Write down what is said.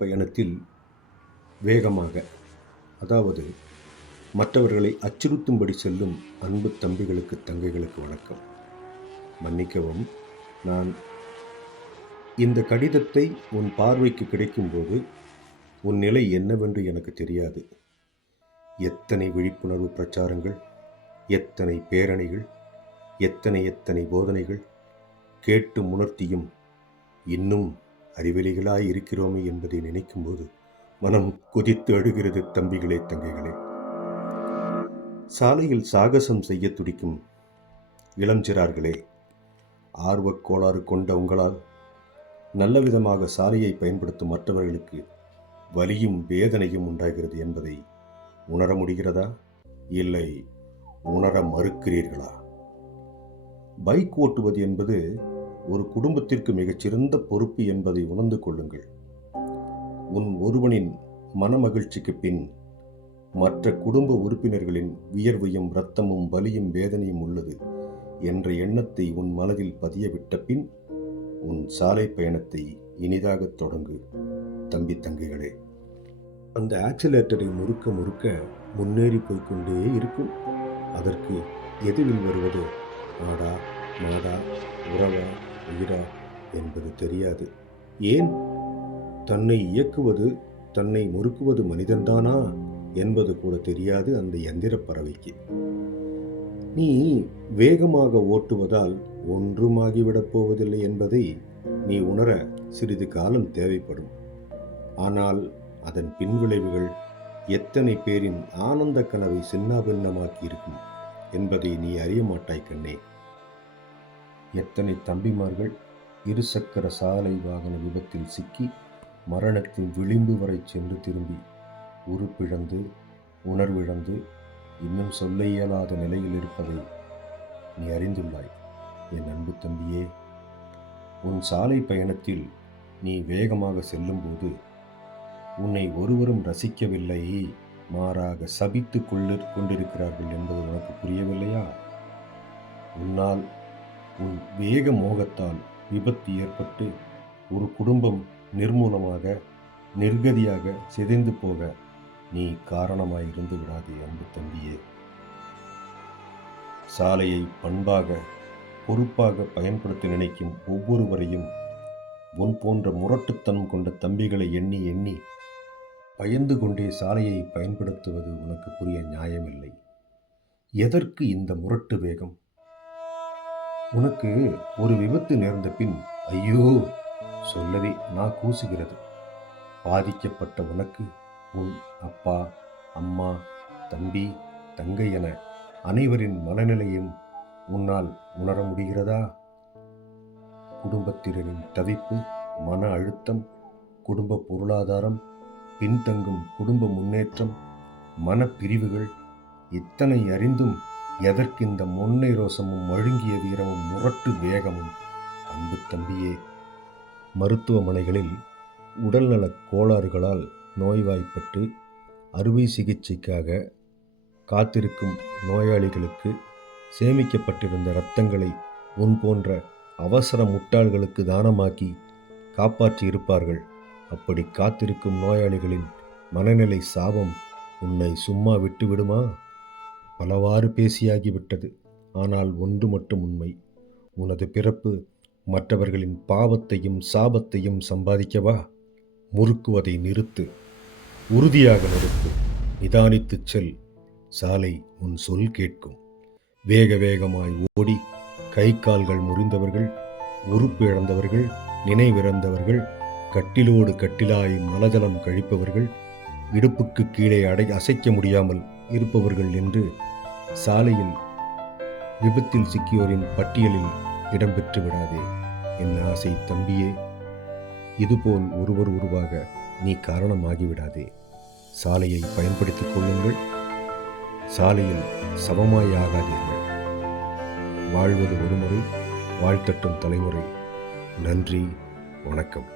பயணத்தில் வேகமாக, அதாவது மற்றவர்களை அச்சுறுத்தும்படி செல்லும் அன்பு தம்பிகளுக்கு, தங்கைகளுக்கு வணக்கம். மன்னிக்கவும், நான் இந்த கடிதத்தை உன் பார்வைக்கு கிடைக்கும்போது உன் நிலை என்னவென்று எனக்கு தெரியாது. எத்தனை விழிப்புணர்வு பிரச்சாரங்கள், எத்தனை பேரணிகள், எத்தனை போதனைகள் கேட்டு உணர்த்தியும் இன்னும் அறிவெளிகளாய் இருக்கிறோமே என்பதை நினைக்கும்போது மனம் கொதித்து அழுகிறது. தம்பிகளே, தங்கைகளே, சாலையில் சாகசம் செய்ய துடிக்கும் இளஞ்சிறார்களே, ஆர்வக் கோளாறு கொண்ட உங்களால் நல்ல விதமாக சாலையை பயன்படுத்தும் மற்றவர்களுக்கு வலியும் வேதனையும் உண்டாகிறது என்பதை உணர முடிகிறதா? இல்லை உணர மறுக்கிறீர்களா? பைக் ஓட்டுவது என்பது ஒரு குடும்பத்திற்கு மிகச்சிறந்த பொறுப்பு என்பதை உணர்ந்து கொள்ளுங்கள். உன் ஒருவனின் மனமகிழ்ச்சிக்கு பின் மற்ற குடும்ப உறுப்பினர்களின் வியர்வையும் இரத்தமும் வலியும் வேதனையும் உள்ளது என்ற எண்ணத்தை உன் மனதில் பதியவிட்ட பின் உன் சாலை பயணத்தை இனிதாக தொடங்கு. தம்பி, தங்கைகளே, அந்த ஆக்சிலேட்டரை முறுக்க முறுக்க முன்னேறி போய்கொண்டே இருக்கும். அதற்கு எதிரில் வருவது ஆடா, மாடா, உறவா, உயிரா என்பது தெரியாது. ஏன் தன்னை இயக்குவது, தன்னை முறுக்குவது மனிதன்தானா என்பது கூட தெரியாது அந்த எந்திர பறவைக்கு. நீ வேகமாக ஓட்டுவதால் ஒன்றுமாகிவிடப் போவதில்லை என்பதை நீ உணர சிறிது காலம் தேவைப்படும். ஆனால் அதன் பின்விளைவுகள் எத்தனை பேரின் ஆனந்த கனவை சின்னாபின்னமாக்கி இருக்கும் என்பதை நீ அறிய மாட்டாய் கண்ணே. எத்தனை தம்பிமார்கள் இருசக்கர சாலை வாகன விபத்தில் சிக்கி மரணத்தின் விளிம்பு வரை சென்று திரும்பி உறுப்பிழந்து, உணர்விழந்து, இன்னும் சொல்ல இயலாத நிலையில் இருப்பதை நீ அறிந்துள்ளாய். என் அன்பு தம்பியே, உன் சாலை பயணத்தில் நீ வேகமாக செல்லும்போது உன்னை ஒருவரும் ரசிக்கவில்லை, மாறாக சபித்து கொண்டிருக்கிறார்கள் என்பது உனக்கு புரியவில்லையா? உன்னால், உன் வேக மோகத்தால் விபத்து ஏற்பட்டு ஒரு குடும்பம் நிர்மூலமாக, நிர்கதியாக சிதைந்து போக நீ காரணமாயிருந்து விடாதே அன்பு தம்பியே. சாலையை பண்பாக, பொறுப்பாக பயன்படுத்த நினைக்கும் ஒவ்வொருவரையும் உன் போன்ற முரட்டுத்தனம் கொண்ட தம்பிகளை எண்ணி எண்ணி பயந்து கொண்டே சாலையை பயன்படுத்துவது உனக்கு புரிய நியாயமில்லை. எதற்கு இந்த முரட்டு வேகம்? உனக்கு ஒரு விபத்து நேர்ந்த பின் ஐயோ சொல்லவே நான் கூசுகிறது. பாதிக்கப்பட்ட உனக்கு உன் அப்பா, அம்மா, தம்பி, தங்கை என அனைவரின் மனநிலையும் உன்னால் உணர முடிகிறதா? குடும்பத்தினரின் தவிப்பு, மன அழுத்தம், குடும்ப பொருளாதாரம், பின்தங்கும் குடும்ப முன்னேற்றம், மனப்பிரிவுகள் இத்தனை அறிந்தும் எதற்கு இந்த மொன்னை ரோசமும் மழுங்கிய வீரமும் முரட்டு வேகமும்? அன்பு தம்பியே, மருத்துவமனைகளில் உடல்நலக் கோளாறுகளால் நோய்வாய்ப்பட்டு அறுவை சிகிச்சைக்காக காத்திருக்கும் நோயாளிகளுக்கு சேமிக்கப்பட்டிருந்த இரத்தங்களை உன் போன்ற அவசர முட்டாள்களுக்கு தானமாக்கி காப்பாற்றி இருப்பார்கள். அப்படி காத்திருக்கும் நோயாளிகளின் மனநிலை சாபம் உன்னை சும்மா விட்டு விடுமா? பலவாறு பேசியாகிவிட்டது. ஆனால் ஒன்று மட்டும் உண்மை. உனது பிறப்பு மற்றவர்களின் பாவத்தையும் சாபத்தையும் சம்பாதிக்கவா? முறுக்குவதை நிறுத்து, உறுதியாக நிறுத்து, நிதானித்துச் செல். சாலை உன் சொல் கேட்கும். வேக வேகமாய் ஓடி கை கால்கள் முறிந்தவர்கள், உறுப்பு இழந்தவர்கள், நினைவிறந்தவர்கள், கட்டிலோடு கட்டிலாய் மலஜலம் கழிப்பவர்கள், இடுப்புக்கு கீழே அசைக்க முடியாமல் இருப்பவர்கள் என்று சாலையில் விபத்தில் சிக்கியோரின் பட்டியலில் இடம்பெற்று விடாதே. என் ஆசை தம்பியே, இதுபோல் ஒருவர் உருவாக நீ காரணமாகிவிடாதே. சாலையை பயன்படுத்திக் கொள்ளுங்கள். சாலையில் சமமாயாகாதீர்கள். வாழ்வது ஒருமுறை, வாழ்த்தட்டும் தலைமுறை. நன்றி, வணக்கம்.